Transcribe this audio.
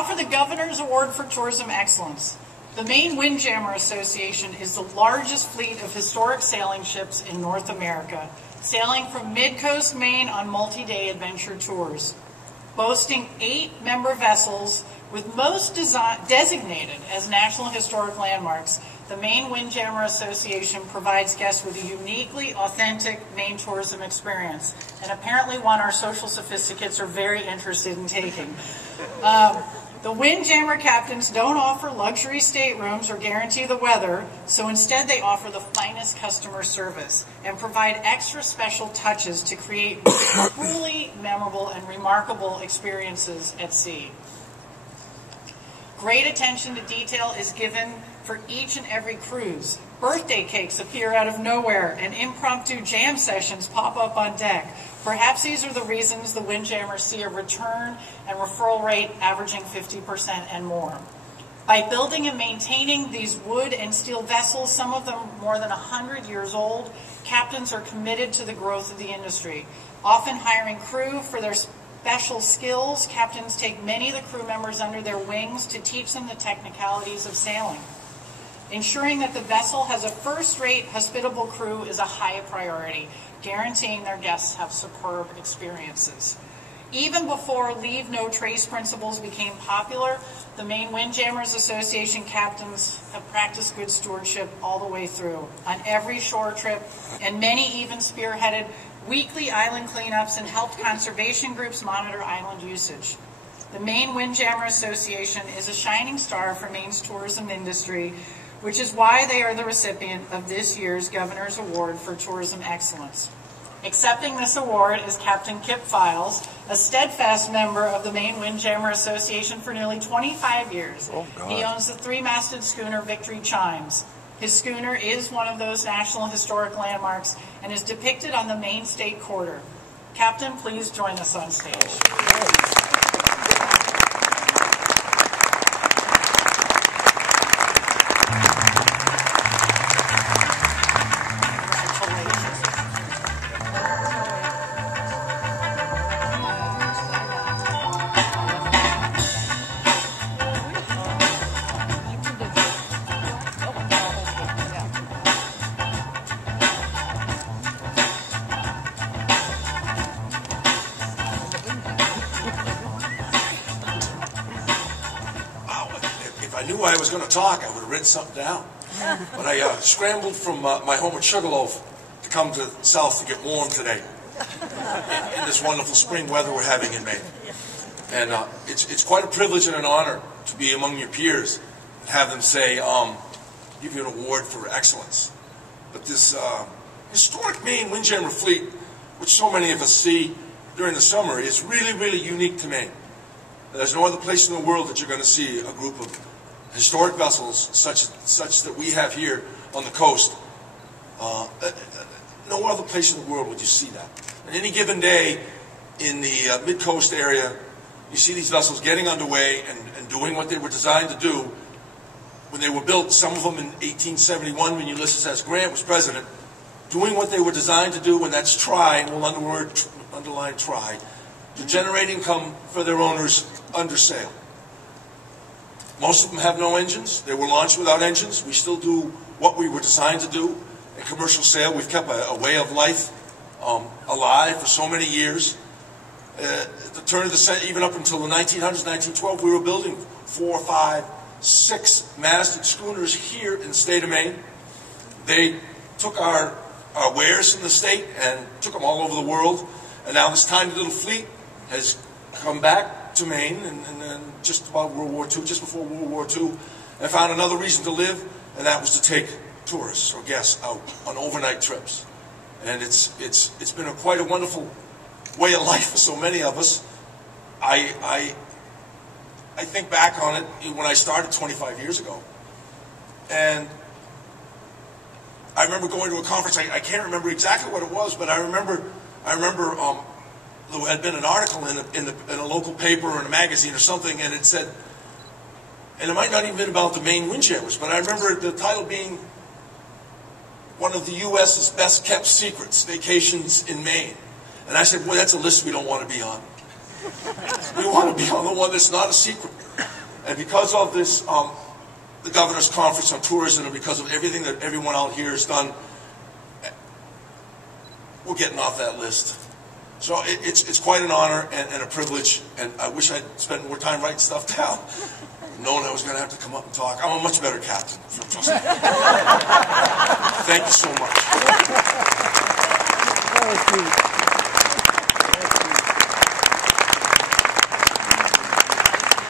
Now for the Governor's Award for Tourism Excellence. The Maine Windjammer Association is the largest fleet of historic sailing ships in North America, sailing from mid-coast Maine on multi-day adventure tours. Boasting 8 member vessels, with most designated as National Historic Landmarks, the Maine Windjammer Association provides guests with a uniquely authentic Maine tourism experience, and apparently one our social sophisticates are very interested in taking. The Windjammer captains don't offer luxury staterooms or guarantee the weather, so instead they offer the finest customer service and provide extra special touches to create truly memorable and remarkable experiences at sea. Great attention to detail is given for each and every cruise. Birthday cakes appear out of nowhere, and impromptu jam sessions pop up on deck. Perhaps these are the reasons the Windjammers see a return and referral rate averaging 50% and more. By building and maintaining these wood and steel vessels, some of them more than 100 years old, captains are committed to the growth of the industry. Often hiring crew for their special skills, captains take many of the crew members under their wings to teach them the technicalities of sailing. Ensuring that the vessel has a first-rate, hospitable crew is a high priority, guaranteeing their guests have superb experiences. Even before Leave No Trace principles became popular, the Maine Windjammers Association captains have practiced good stewardship all the way through, on every shore trip, and many even spearheaded weekly island cleanups and helped conservation groups monitor island usage. The Maine Windjammer Association is a shining star for Maine's tourism industry, which is why they are the recipient of this year's Governor's Award for Tourism Excellence. Accepting this award is Captain Kip Files, a steadfast member of the Maine Windjammer Association for nearly 25 years. Oh, God. He owns the 3-masted schooner Victory Chimes. His schooner is one of those National Historic Landmarks and is depicted on the Maine State Quarter. Captain, please join us on stage. Oh, I knew I was going to talk, I would have written something down. But I scrambled from my home at Sugarloaf to come to the south to get warm today in this wonderful spring weather we're having in Maine. And it's quite a privilege and an honor to be among your peers and have them say, give you an award for excellence. But this historic Maine Windjammer fleet, which so many of us see during the summer, is really, really unique to Maine. There's no other place in the world that you're going to see a group of historic vessels such that we have here on the coast. No other place in the world would you see that. On any given day in the mid-coast area, you see these vessels getting underway and doing what they were designed to do when they were built, some of them in 1871 when Ulysses S. Grant was president, doing what they were designed to do, and that's try, and we'll underline try, to generate income for their owners under sail. Most of them have no engines. They were launched without engines. We still do what we were designed to do in commercial sail. We've kept a way of life alive for so many years. At the turn of the century, even up until the 1900s, 1912, we were building 4, 5, 6 masted schooners here in the state of Maine. They took our wares in the state and took them all over the world. And now this tiny little fleet has come back to Maine and just about World War II, just before World War II, and found another reason to live, and that was to take tourists or guests out on overnight trips. And it's been quite a wonderful way of life for so many of us. I think back on it when I started 25 years ago, and I remember going to a conference. I can't remember exactly what it was, but I remember there had been an article in a local paper or in a magazine or something, and it said, and it might not even been about the Maine Windjammers, but I remember the title being one of the U.S.'s best kept secrets, vacations in Maine. And I said, boy, that's a list we don't want to be on. We want to be on the one that's not a secret. And because of this, the Governor's Conference on Tourism, and because of everything that everyone out here has done, we're getting off that list. So it's quite an honor and a privilege, and I wish I'd spent more time writing stuff down, knowing I was going to have to come up and talk. I'm a much better captain. Thank you so much.